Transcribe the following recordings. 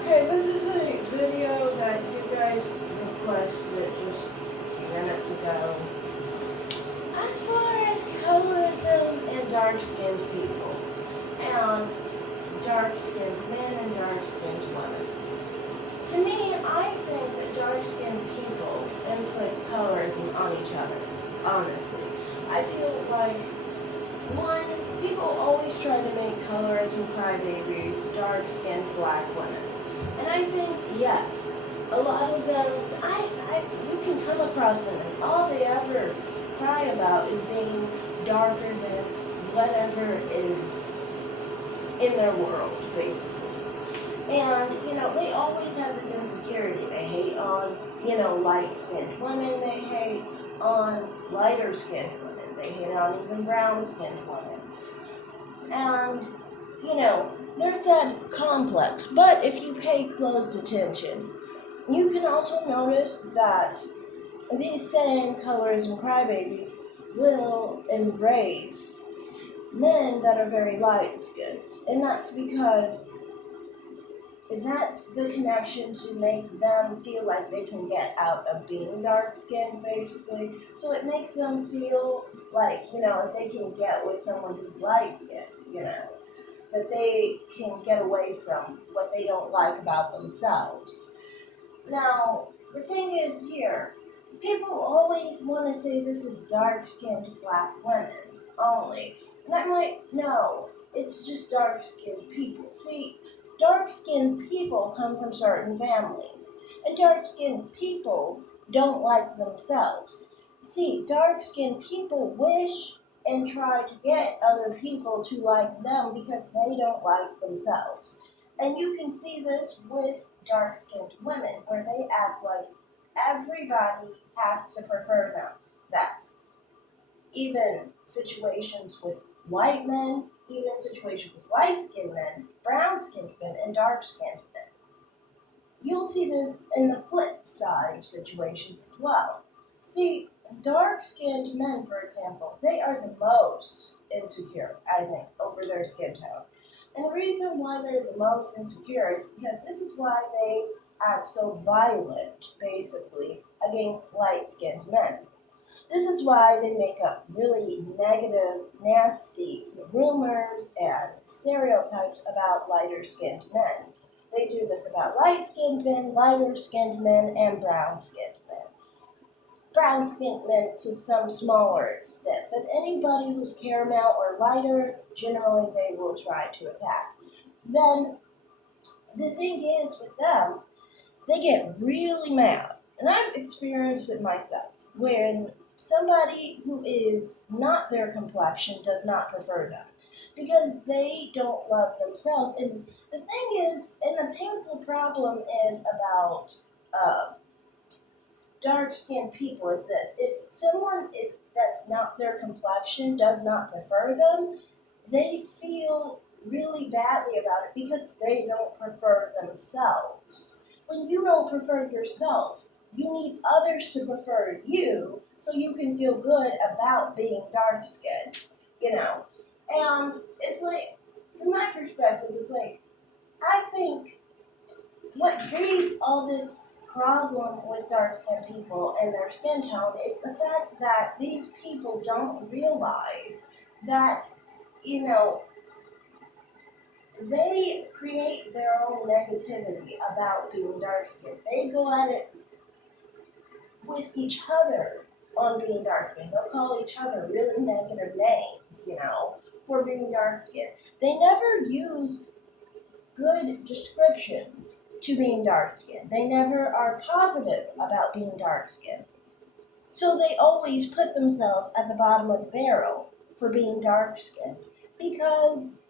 Okay, this is a video that you guys requested just a few minutes ago. As far as colorism and dark-skinned people, and dark-skinned men and dark-skinned women. To me, I think that dark-skinned people inflict colorism on each other, honestly. I feel like, one, people always try to make colorism crybabies dark-skinned black women. And I think, yes, a lot of them, you can come across them, and all they ever cry about is being darker than whatever is in their world, basically. And, they always have this insecurity. They hate on, light-skinned women. They hate on lighter-skinned women. They hate on even brown-skinned women. And, there's that complex. But if you pay close attention, you can also notice that these same colorism crybabies will embrace men that are very light-skinned. And that's because that's the connection to make them feel like they can get out of being dark-skinned, basically. So it makes them feel like, if they can get with someone who's light-skinned, that they can get away from what they don't like about themselves. Now, the thing is here, people always want to say this is dark-skinned black women only. And I'm like, no, it's just dark-skinned people. See, dark-skinned people come from certain families, and dark-skinned people don't like themselves. See, dark-skinned people wish and try to get other people to like them because they don't like themselves. And you can see this with dark-skinned women, where they act like everybody has to prefer them. That's even situations with white men, even situations with light-skinned men, brown-skinned men, and dark-skinned men. You'll see this in the flip side of situations as well. See, dark-skinned men, for example, they are the most insecure, I think, over their skin tone. And the reason why they're the most insecure is because this is why they act so violent, basically, against light-skinned men. This is why they make up really negative, nasty rumors and stereotypes about lighter-skinned men. They do this about light-skinned men, lighter-skinned men, and brown-skinned men. Brown-skinned men to some smaller extent, but anybody who's caramel or lighter, generally they will try to attack. Then, the thing is with them, they get really mad. And I've experienced it myself, when somebody who is not their complexion does not prefer them because they don't love themselves. And the thing is, and the painful problem is about dark-skinned people is this. If someone that's not their complexion does not prefer them, they feel really badly about it because they don't prefer themselves. When you don't prefer yourself, you need others to prefer you so you can feel good about being dark-skinned, And it's like, from my perspective, it's like, I think what breeds all this problem with dark-skinned people and their skin tone is the fact that these people don't realize that, they create their own negativity about being dark-skinned. They go at it with each other on being dark-skinned. They'll call each other really negative names, for being dark-skinned. They never use good descriptions to being dark-skinned. They never are positive about being dark-skinned. So they always put themselves at the bottom of the barrel for being dark-skinned because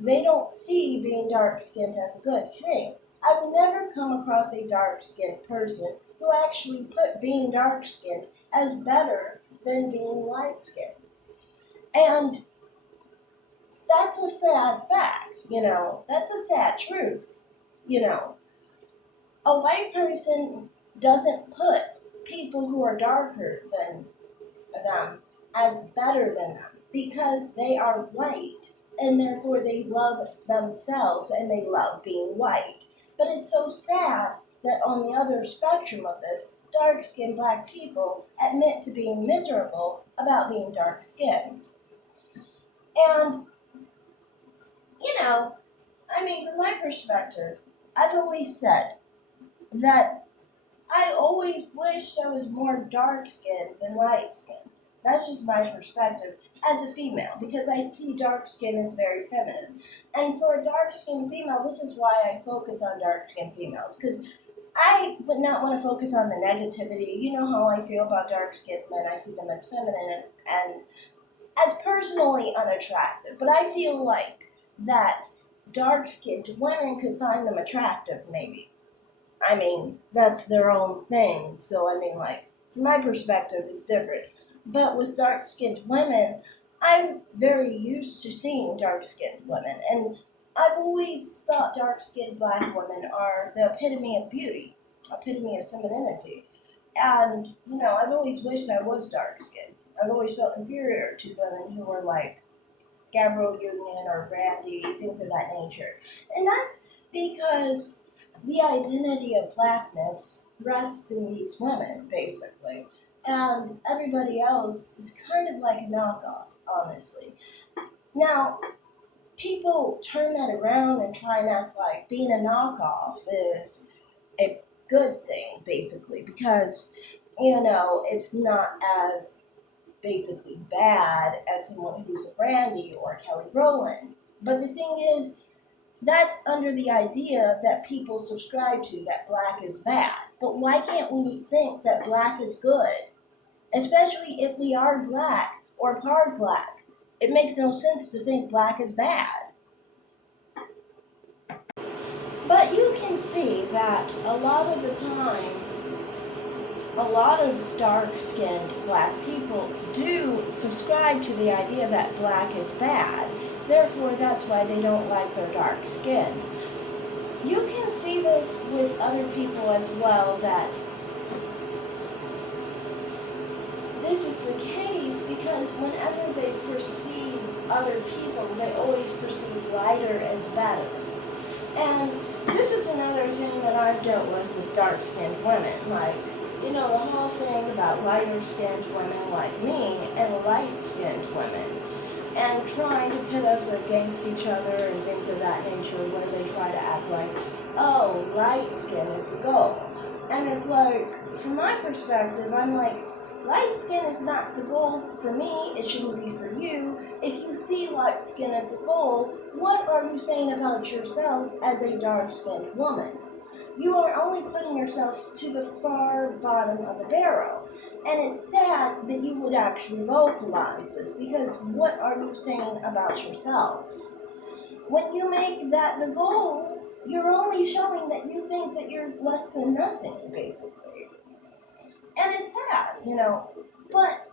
they don't see being dark-skinned as a good thing. I've never come across a dark-skinned person who actually put being dark-skinned as better than being light-skinned. And that's a sad fact, That's a sad truth, A white person doesn't put people who are darker than them as better than them because they are white and therefore they love themselves and they love being white. But it's so sad that on the other spectrum of this, dark-skinned black people admit to being miserable about being dark-skinned. And, from my perspective, I've always said that I always wished I was more dark-skinned than light-skinned. That's just my perspective as a female, because I see dark skin as very feminine. And for a dark-skinned female, this is why I focus on dark-skinned females, because I would not want to focus on the negativity. You know how I feel about dark-skinned men. I see them as feminine and as personally unattractive. But I feel like that dark-skinned women could find them attractive, maybe. That's their own thing. So, from my perspective, it's different. But with dark skinned women, I'm very used to seeing dark skinned women. And I've always thought dark skinned black women are the epitome of beauty, epitome of femininity. And, I've always wished I was dark skinned. I've always felt inferior to women who were like Gabrielle Union or Brandy, things of that nature. And that's because the identity of blackness rests in these women, basically. And everybody else is kind of like a knockoff, honestly. Now, people turn that around and try and act like being a knockoff is a good thing, basically, because, it's not as basically bad as someone who's a Brandy or a Kelly Rowland. But the thing is, that's under the idea that people subscribe to, that black is bad. But why can't we think that black is good? Especially if we are black or part black. It makes no sense to think black is bad. But you can see that a lot of the time, a lot of dark-skinned black people do subscribe to the idea that black is bad. Therefore, that's why they don't like their dark skin. You can see this with other people as well, that this is the case because whenever they perceive other people, they always perceive lighter as better. And this is another thing that I've dealt with dark-skinned women. The whole thing about lighter-skinned women like me and light-skinned women, and trying to pit us against each other and things of that nature, where they try to act like, oh, light skin is the goal. And it's like, from my perspective, I'm like, light skin is not the goal for me, it shouldn't be for you. If you see light skin as a goal, what are you saying about yourself as a dark-skinned woman? You are only putting yourself to the far bottom of the barrel. And it's sad that you would actually vocalize this, because what are you saying about yourself? When you make that the goal, you're only showing that you think that you're less than nothing, basically. And it's sad, But,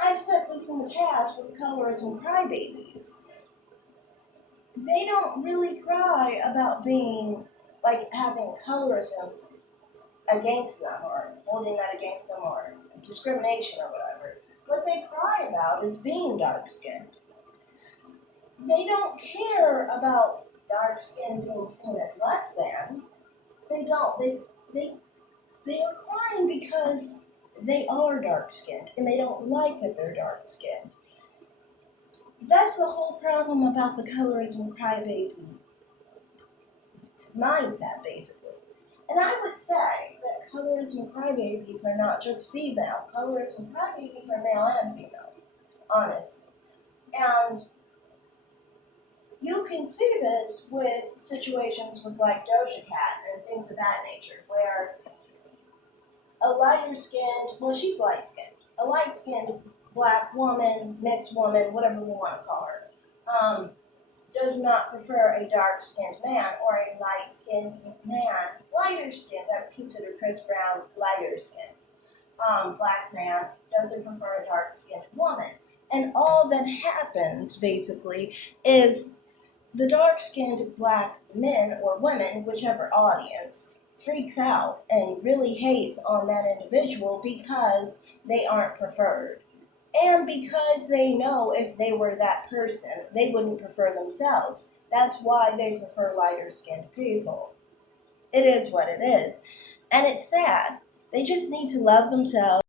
I've said this in the past with colorism crybabies. They don't really cry about being, having colorism against them or holding that against them or discrimination or whatever. What they cry about is being dark-skinned. They don't care about dark skin being seen as less than. They don't. They are crying because they are dark-skinned and they don't like that they're dark-skinned. That's the whole problem about the colorism crybaby mindset, basically. And I would say that colorism crybabies are not just female. Colorism crybabies are male and female, honestly. And you can see this with situations with Doja Cat and things of that nature, where a lighter skinned, well, she's light skinned, a light skinned black woman, mixed woman, whatever we want to call her, does not prefer a dark-skinned man or a light-skinned man, lighter-skinned. I would consider Chris Brown lighter-skinned. Black man doesn't prefer a dark-skinned woman. And all that happens, basically, is the dark-skinned black men or women, whichever audience, freaks out and really hates on that individual because they aren't preferred. And because they know if they were that person, they wouldn't prefer themselves. That's why they prefer lighter skinned people. It is what it is. And it's sad. They just need to love themselves.